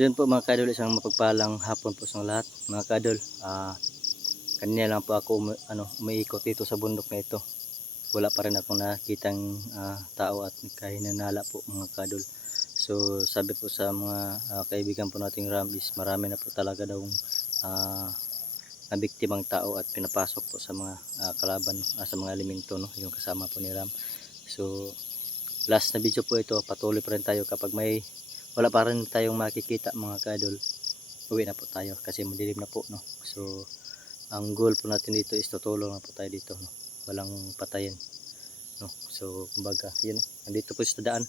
So yun po mga kadol, isang mapagpalang hapon po sa lahat. Mga kadol, ah, kanina lang po ako umi- ano, umiikot dito sa bundok na ito. Wala pa rin akong nakitang ah, tao at kahinanala po mga kadol. So sabi po sa mga ah, kaibigan po nating Ram is marami na po talaga daw ah, na biktimang tao at pinapasok po sa mga ah, kalaban, ah, sa mga elemento no, yung kasama po ni Ram. So last na video po ito, patuloy pa rin tayo kapag may wala pa rin tayong makikita mga kadol uwi na po tayo kasi madilim na po no? So ang goal po natin dito is tutulong na po tayo dito no? Walang patayin no? So kumbaga yun nandito po sa daan.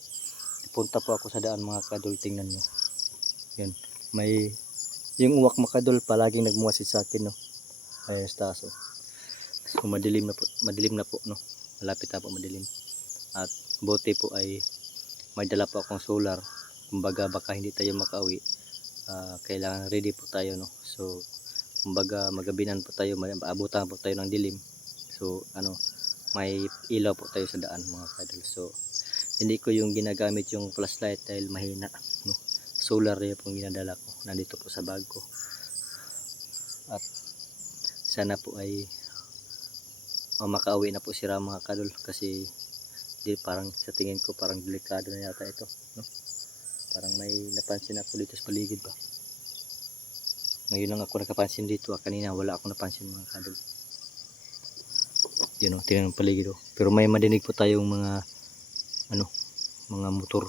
Punta po ako sa daan mga kadol tingnan nyo. Yun may yung uwak makadol palaging nagmuwasid sa akin no? Ayun sa taas oh. so madilim na po madilim na po no? Malapit na po madilim. At buti po ay may dala po akong solar kumbaga baka hindi tayo makauwi. Ah, kailangan ready po tayo no? So kumbaga magabinan po tayo maabutan po tayo ng dilim. So ano may ilaw po tayo sa daan mga kadol so hindi ko yung ginagamit yung flashlight dahil mahina no? Solar rin po yung ginadala ko. Nandito po sa bag ko. At sana po ay oh, makauwi na po si Ram mga kadol kasi di parang sa tingin ko parang delikado na yata ito parang may napansin ako dito sa paligid ba ngayon lang ako nakapansin dito. Ah. kanina wala ako napansin mga kadol yun o tingnan ang paligid o pero may madinig po tayong mga ano mga motor.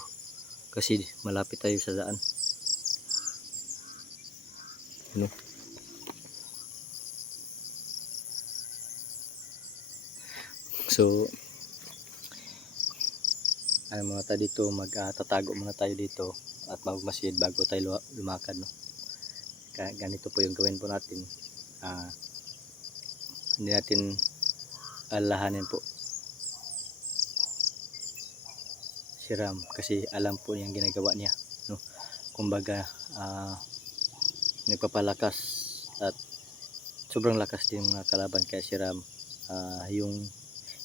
Kasi malapit tayo sa daan. Ano? So ano muna tayo dito magtatago muna tayo dito at magmasid bago tayo lu- lumakad no? Ganito po yung gawin po natin. Ah, hindi natin alahanin po. Si Ram kasi alam po niyang ginagawa niya no? Kumbaga ah, nagpapalakas at sobrang lakas din ng mga kalaban kaya si Ram. Ah, yung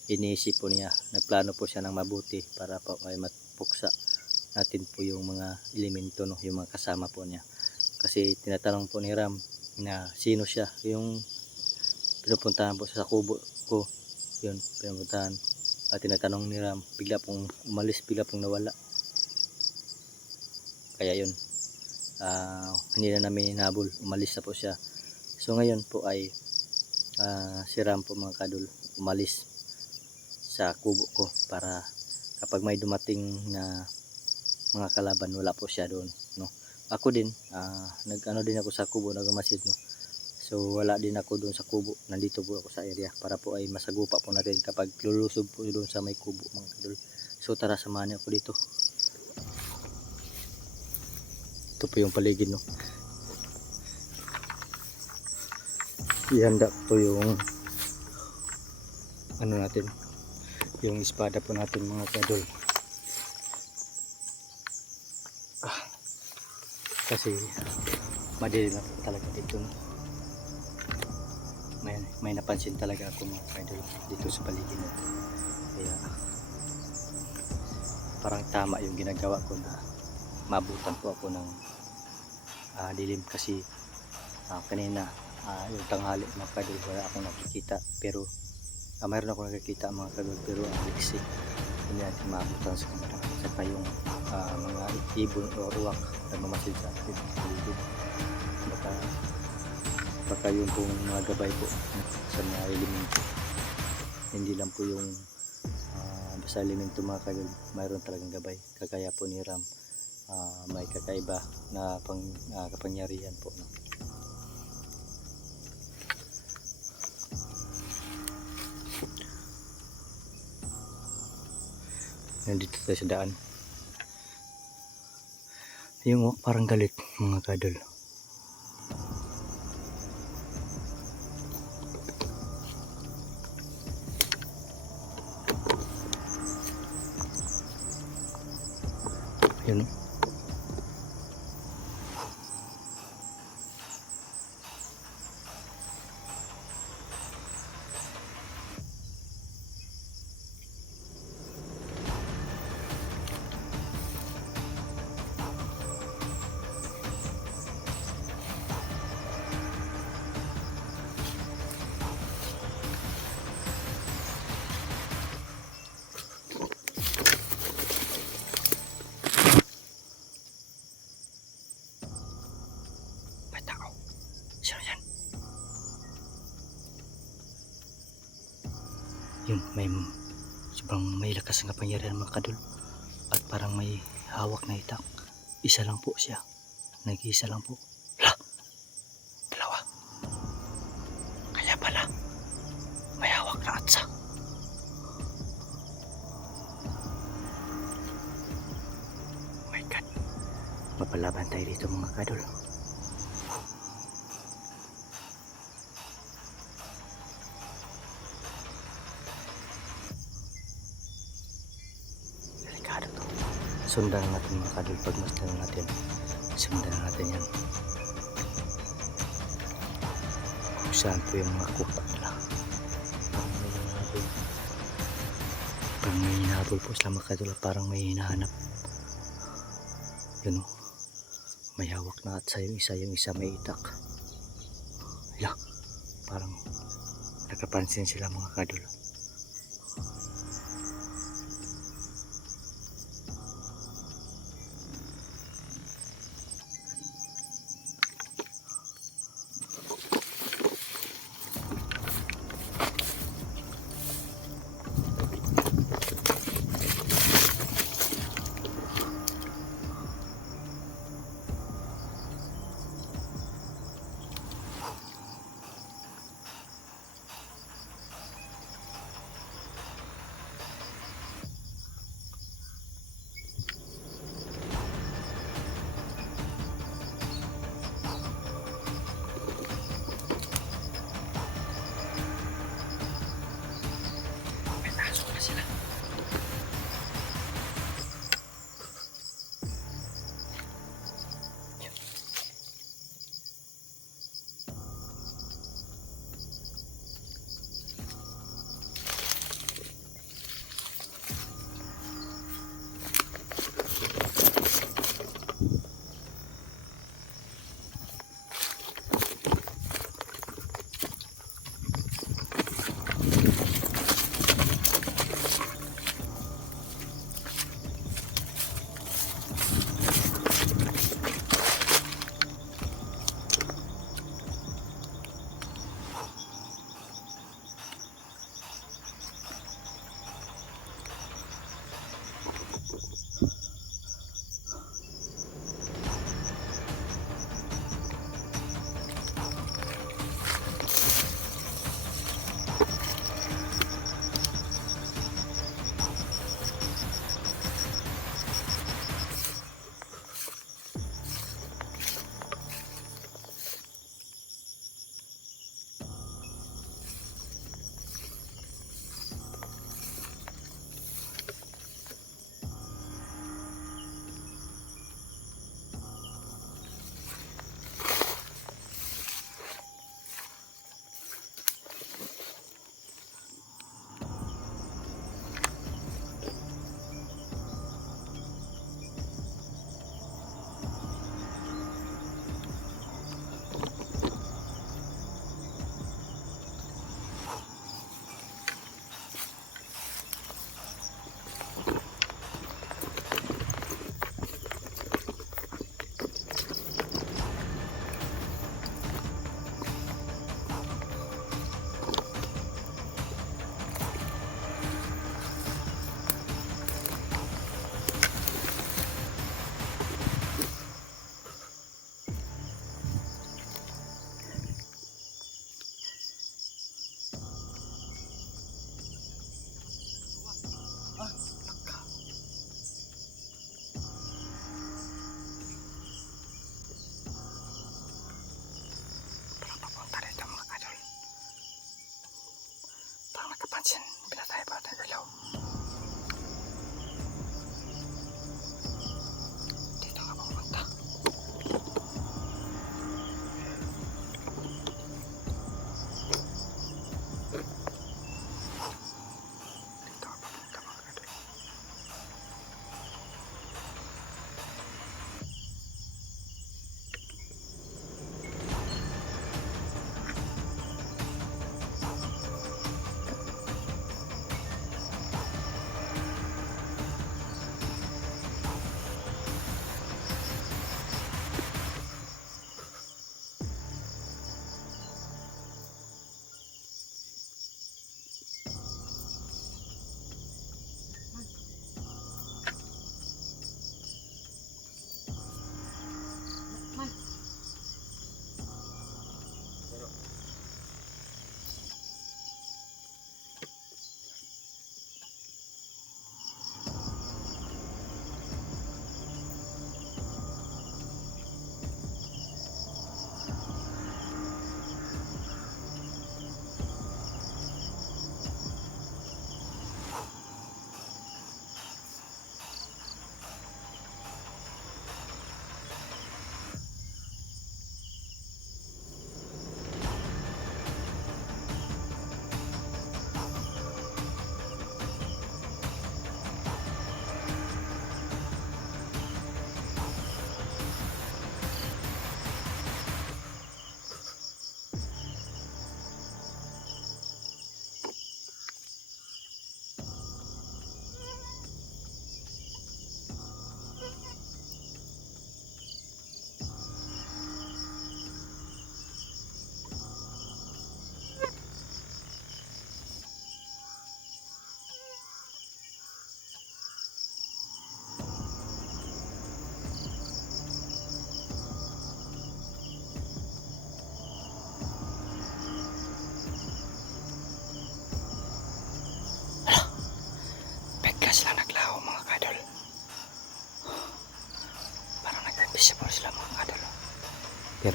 iniisip po niya nagplano po siya ng mabuti para po ay matpuksa natin po yung mga elemento no yung mga kasama po niya. Kasi tinatanong po ni Ram na sino siya yung pinupuntahan po sa kubo ko yun pinupuntahan. At tinatanong ni Ram bigla pong umalis bigla pong nawala. Kaya yun ah hindi na namin hinabol umalis na po siya. So ngayon po ay ah, si Ram po mga kadol umalis sa kubo ko para kapag may dumating na mga kalaban wala po siya doon no? Ako din ah, nag ano din ako sa kubo nagmasid no? So wala din ako doon sa kubo. Nandito po ako sa area para po ay masagupa po natin kapag lulusob po doon sa may kubo mga kadol so tara samahan niyo ako dito. Ito po yung paligid no? Ihanda po yung ano natin yung espada po natin mga kadol ah, kasi madilim na talaga dito no? may, may napansin talaga ako mga kadol dito sa paligid na to. kaya parang tama yung ginagawa ko na mabutan po ako ng ah, dilim kasi ah, kanina ah, yung tanghali mga kadol wala akong nakikita pero ah, mayroon ako nakikita mga kadol pero ang liksi hindi natin maabutan sa kamera saka yung ah, mga ibon o ruwak na mamasid sa atin baka baka yung pong mga gabay po sa mga elemento. Hindi lang po yung ah, basta elemento mga kadol mayroon talagang gabay. Kagaya po ni Ram ah, may kakaiba na pang, ah, kapangyarihan po no? Nandito tayo sa daan. Yung walk parang galit mga kadol yun yun may sobrang may lakas ng kapangyarihan mga kadol at parang may hawak na itak. Isa lang po siya. Nag-iisa lang po. La! Dalawa. Kaya pala may hawak na atsa. Oh my god. Mapalaban tayo dito mga kadol delikado to sundan natin mga kadol pag natin. Sundan natin yan. Saan po yung mga kupa nila. Parang may hinahabol parang may hinahabol po sila mga kadol parang may hinahanap. Yun o. May hawak na at sa yung isa yung isa may itak. Hala, parang nakapansin sila mga kadol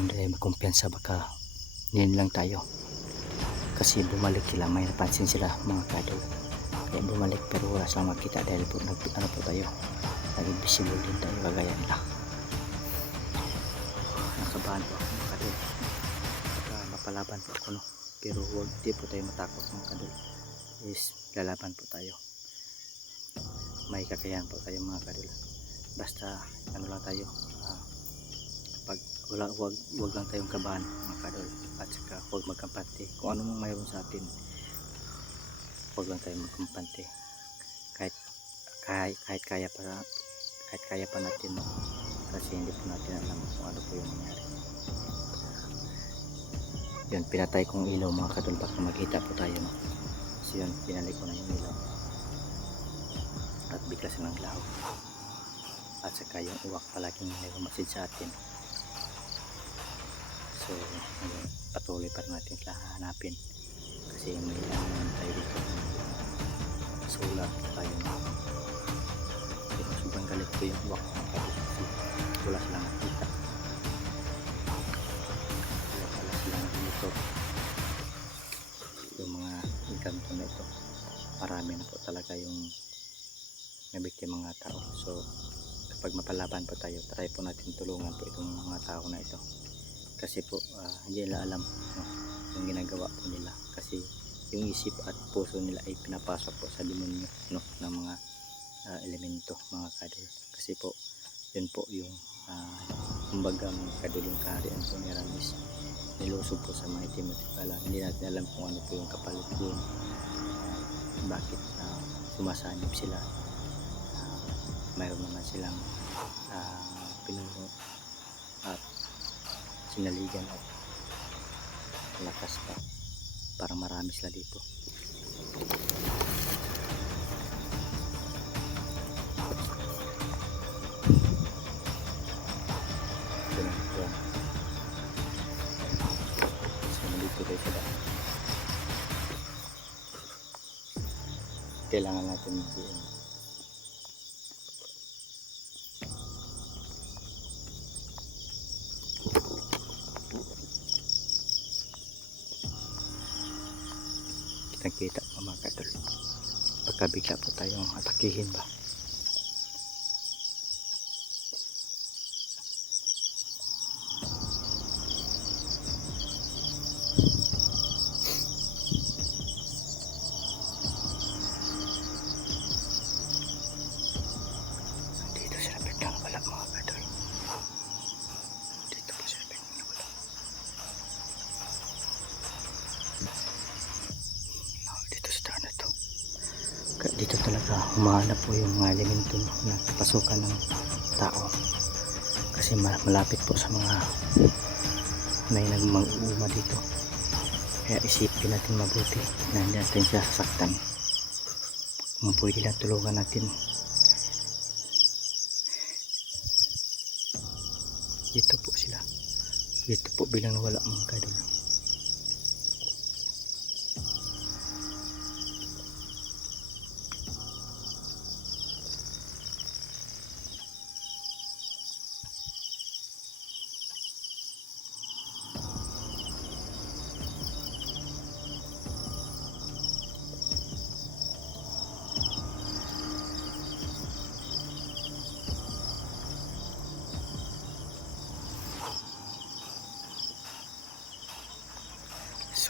hindi tayo magkumpiyansa baka nilin lang tayo. Kasi bumalik sila may napansin sila mga kadol kaya bumalik pero wala silang makita dahil po nag, ano po tayo naging visible din tayo kagaya nila. Nakabahan po mga kadol baka mapalaban po ako no? Pero huwag di po tayo matakot mga kadol is lalaban po tayo. May kakayahan po tayo mga kadol basta ano lang tayo wala wag wag lang tayong kabahan mga kadol at saka huwag magkampante. Kung ano mang mayroon sa atin huwag lang tayong magkampante. Kahit kahit, kahit kaya pa kahit kaya pa natin no? kasi hindi po natin alam kung ano po yung mangyari yun pinatay kong ilaw mga kadol baka makita po tayo no? so yun pinalik ko na yung ilaw. At bigla silang laho. At saka yung uwak palaging may masid sa atin so ngayon patuloy pa natin sila hanapin kasi may naman tayo dito. Solar tayo no? pero sobrang galit ko yung kasi wala silang nakita wala pala silang dito. Yung mga inkanto na ito marami na po talaga yung nabiktima mga tao. So kapag mapalaban po tayo try po natin tulungan po itong mga tao na ito kasi po ah, hindi nila alam no, yung ginagawa po nila. Kasi yung isip at puso nila ay pinapasok po sa demonyo no, ng mga ah, elemento mga kadol kasi po yun po yung uh, kumbaga mga kadol yung kaharian po ni Ramis nilusob po sa mga itim at pala hindi natin alam kung ano po yung kapalit doon. Ah, bakit ah, sumasanib sila. Ah, mayroon naman silang uh, pinuno at sinaligan at lakas pa para marami sila dito. Kailangan natin mag-iin. Kitang kita pa mga kadol pagka bigla po tayong atakihin ba Dito talaga humahanap po yung mga elemento na pasukan ng tao. Kasi ma- malapit po sa mga may nagmang-uuma dito. Kaya isipin natin mabuti na hindi natin siya sasaktan. Kung pwede lang tulungan natin. Dito po sila. Dito po bilang wala mga kadol.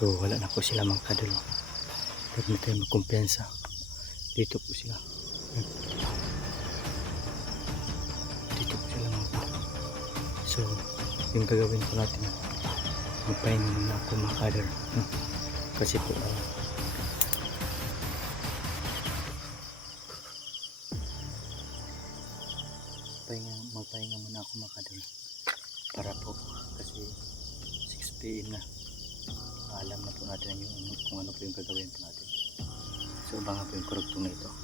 So wala na po sila mga kadalo. Huwag na tayo magkumpiyansa. Dito po sila. Dito po sila mga kadalo. So yung gagawin po natin magpahinga muna ako mga kadalo. No? Kasi po ah, pahinga, magpahinga muna ako mga kadalo. Para po kasi 6pm na alam na po natin yung kung ano po yung gagawin po natin. So abangan po yung kurugtong na ito.